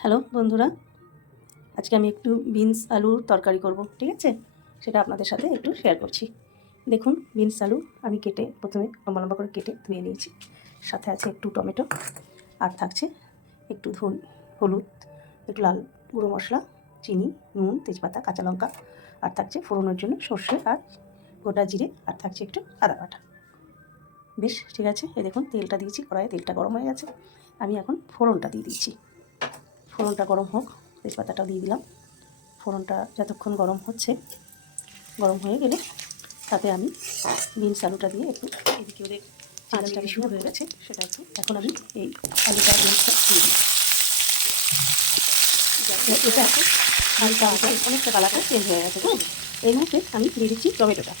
Hello বন্ধুরা, আজকে আমি একটু বিনস আলুর তরকারি করব, ঠিক আছে? সেটা আপনাদের সাথে একটু শেয়ার করছি। দেখুন, বিনস আলু আমি কেটে প্রথমে লম্বা লম্বা করে কেটে ধুয়ে নিয়েছি। সাথে আছে একটু টমেটো, আর থাকছে একটু হলুদ, একটু লাল গুঁড়ো মশলা, চিনি, নুন, তেজপাতা, কাঁচা লঙ্কা, আর থাকছে ফোড়নের জন্য সর্ষে আর গোটা জিরে, আর থাকছে একটু আদা বাটা। বেশ, ঠিক আছে। এই দেখুন, তেলটা দিয়েছি কড়াইয়ে, তেলটা গরম হয়ে গেছে। আমি এখন ফোড়নটা দিয়ে দিচ্ছি। ফোড়নটা গরম হোক, তেজপাতাটাও দিয়ে দিলাম। ফোড়নটা যতক্ষণ গরম হচ্ছে, গরম হয়ে গেলে তাতে আমি বিনস আলুটা দিয়ে একটু এদিকে ওদের আঁচটা শুরু হয়ে গেছে, সেটা একটু এখন আমি এই আলুটা বিনসটা দিয়ে দিই। এটা এখন হালকা অনেকটা কালারটা চেঞ্জ হয়ে গেছে। তো এই মুহূর্তে আমি দিয়ে দিচ্ছি টমেটোটা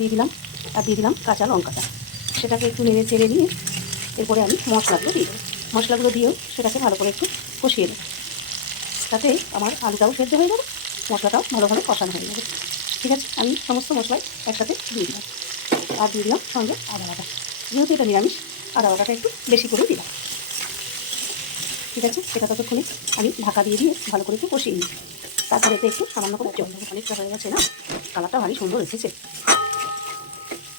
দিয়ে দিলাম, আর দিয়ে দিলাম কাঁচা লঙ্কাটা। সেটাকে একটু নেড়ে চেড়ে দিয়ে এরপরে আমি মশলাগুলো দিয়ে দেবো। মশলাগুলো দিয়েও সেটাকে ভালো করে একটু কষিয়ে দেবো। তাতে আমার আলুটাও সেদ্ধ হয়ে যাবে, মশলাটাও ভালোভাবে কষানো হয়ে যাবে। ঠিক আছে, আমি সমস্ত মশলাই একসাথে দিয়ে দিলাম, আর দিয়ে দিলাম সঙ্গে আদা বাটা। যেহেতু এটা নিরামিষ, আদা বাটাটা একটু বেশি করে দিলাম। ঠিক আছে, সেটা ততক্ষণে আমি ঢাকা দিয়ে ভালো করে একটু কষিয়ে নিই। তারপরে এতে একটু সামান্য করে জল দেবো। অনেকটা হয়ে গেছে না, কালারটা ভারী সুন্দর এসেছে,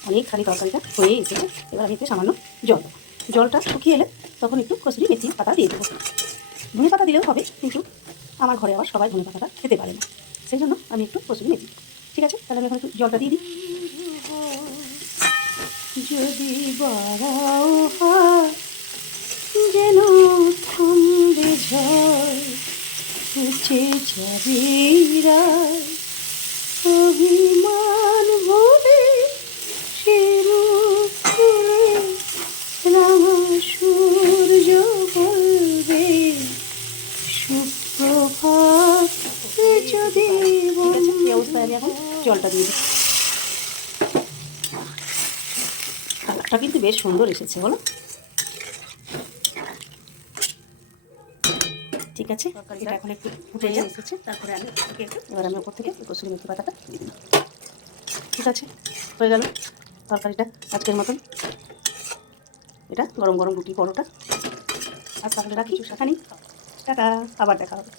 অনেকখানি তরকারিটা হয়ে এসেছে। এবার আমি একটু সামান্য জল দেবো। জলটা শুকিয়ে এলে তখন একটু কসুরি মেথি পাতা দিয়ে দেবো। ধনে পাতা দিলেও হবে, কিন্তু আমার ঘরে আবার সবাই ধনে পাতাটা খেতে পারে না, সেই জন্য আমি একটু কসুরি মেথি। ঠিক আছে, তাহলে আমি এখন একটু জলটা দিয়ে দিই। যদি বাড়াও যেন থামবে ঝড়, উঠে যাবে রায়, অভিমান ভরে সে মুখ খুলে রাঙা সূর্য বলবে সুপ্রভাত। যদি এই অবস্থায় আমি এখন জলটা দিয়ে দিই। কালারটা কিন্তু বেশ সুন্দর এসেছে, বলো? ঠিক আছে, এটা এখন একটু ফুটে এসেছে। তারপরে আমি এবার আমি ওপর থেকে কসুরি মেথি পাতাটা দিয়ে দিলাম। ঠিক আছে, হয়ে গেল তরকারিটা আজকের মতন। এটা গরম গরম রুটি পরোটা। আজ তাহলে রাখি, টাটা, আবার দেখা হবে।